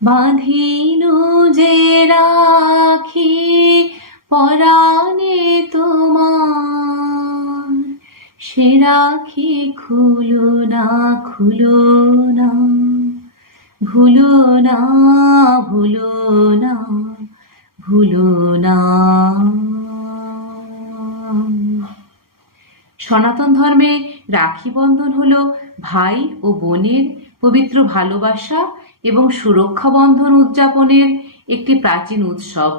বাঁধিনু যে রাখি পরাণে তোমার, সে রাখি খুলো না, খুলো না, ভুলো না, ভুলো না, ভুলো না। সনাতন ধর্মে রাখি বন্ধন হলো ভাই ও বোনের পবিত্র ভালোবাসা এবং সুরক্ষা বন্ধন উদযাপনের একটি প্রাচীন উৎসব।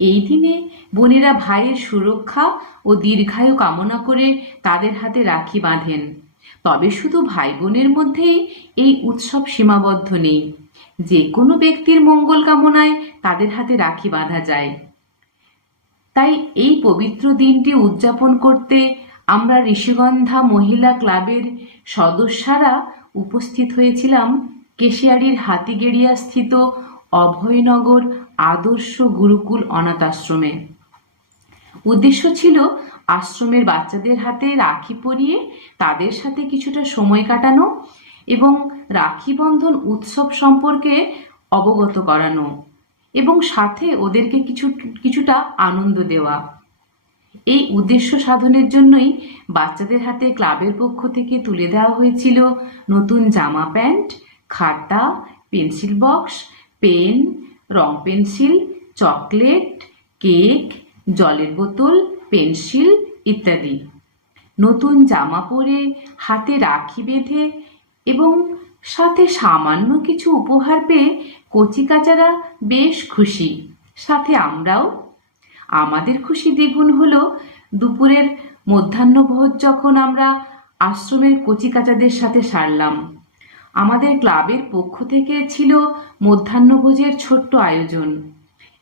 এই দিনে বোনেরা ভাইয়ের সুরক্ষা ও দীর্ঘায়ু কামনা করে তাদের হাতে রাখি বাঁধেন। তবে শুধু ভাই বোনের মধ্যেই এই উৎসব সীমাবদ্ধ নেই, যে কোনো ব্যক্তির মঙ্গল কামনায় তাদের হাতে রাখি বাঁধা যায়। তাই এই পবিত্র দিনটি উদযাপন করতে আমরা ঋষিগন্ধা মহিলা ক্লাবের সদস্যরা উপস্থিত হয়েছিলাম কেশিয়াড়ির হাতিগেড়িয়া স্থিত অভয়নগর আদর্শ গুরুকুল অনাথ আশ্রমে। উদ্দেশ্য ছিল আশ্রমের বাচ্চাদের হাতে রাখি পরিয়ে তাদের সাথে কিছুটা সময় কাটানো এবং রাখি বন্ধন উৎসব সম্পর্কে অবগত করানো এবং সাথে ওদেরকে কিছুটা আনন্দ দেওয়া। এই উদ্দেশ্য সাধনের জন্যই বাচ্চাদের হাতে ক্লাবের পক্ষ থেকে তুলে দেওয়া হয়েছিল নতুন জামা প্যান্ট, খাতা, পেন্সিল বক্স, পেন, রং পেন্সিল, চকলেট, কেক, জলের বোতল, পেন্সিল ইত্যাদি। নতুন জামা পরে হাতে রাখি বেঁধে এবং সাথে সামান্য কিছু উপহার পেয়ে কচিকাচারা বেশ খুশি, সাথে আমরাও। আমাদের খুশি দ্বিগুণ হলো দুপুরের মধ্যাহ্নভোজ যখন আমরা আশ্রমের কচিকাচাদের সাথে সারলাম। আমাদের ক্লাবের পক্ষ থেকে ছিল মধ্যাহ্নভোজের ছোট্ট আয়োজন।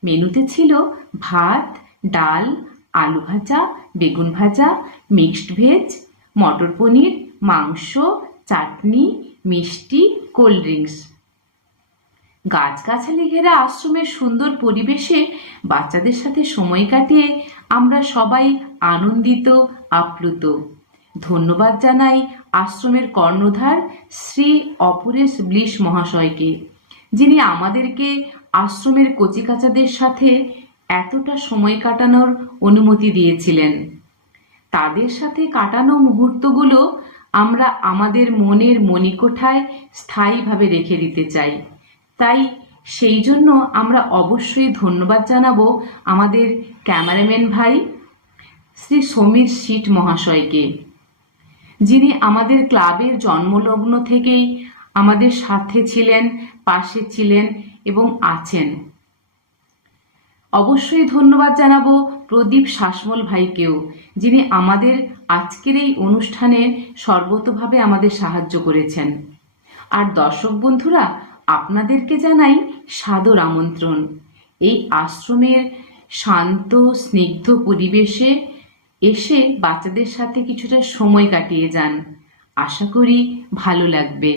মেনুতে ছিল ভাত, ডাল, আলু ভাজা, বেগুন ভাজা, মিক্সড ভেজ, মটর পনির, মাংস, চাটনি, মিষ্টি, কোল্ড ড্রিঙ্কস। গাছগাছালি ঘেরা আশ্রমের সুন্দর পরিবেশে বাচ্চাদের সাথে সময় কাটিয়ে আমরা সবাই আনন্দিত, আপ্লুত। ধন্যবাদ জানাই আশ্রমের কর্ণধার শ্রী অপরেশ ব্লিশ মহাশয়কে, যিনি আমাদেরকে আশ্রমের কচিকাচাদের সাথে এতটা সময় কাটানোর অনুমতি দিয়েছিলেন। তাদের সাথে কাটানো মুহূর্তগুলো আমরা আমাদের মনের মণিকোঠায় স্থায়ীভাবে রেখে দিতে চাই। তাই সেই জন্য আমরা অবশ্যই ধন্যবাদ জানাবো আমাদের ক্যামেরাম্যান ভাই শ্রী সমীর শীট মহাশয়কে, যিনি আমাদের ক্লাবের জন্মলগ্ন থেকেই আমাদের সাথে ছিলেন, পাশে ছিলেন এবং আছেন। অবশ্যই ধন্যবাদ জানাবো প্রদীপ শাসমল ভাইকেও, যিনি আমাদের আজকের এই অনুষ্ঠানে সর্বতোভাবে আমাদের সাহায্য করেছেন। আর দর্শক বন্ধুরা, আপনাদেরকে জানাই সাদর আমন্ত্রণ এই আশ্রমের শান্ত স্নিগ্ধ পরিবেশে এসে বাচ্চাদের সাথে কিছুটা সময় কাটিয়ে যান। আশা করি ভালো লাগবে।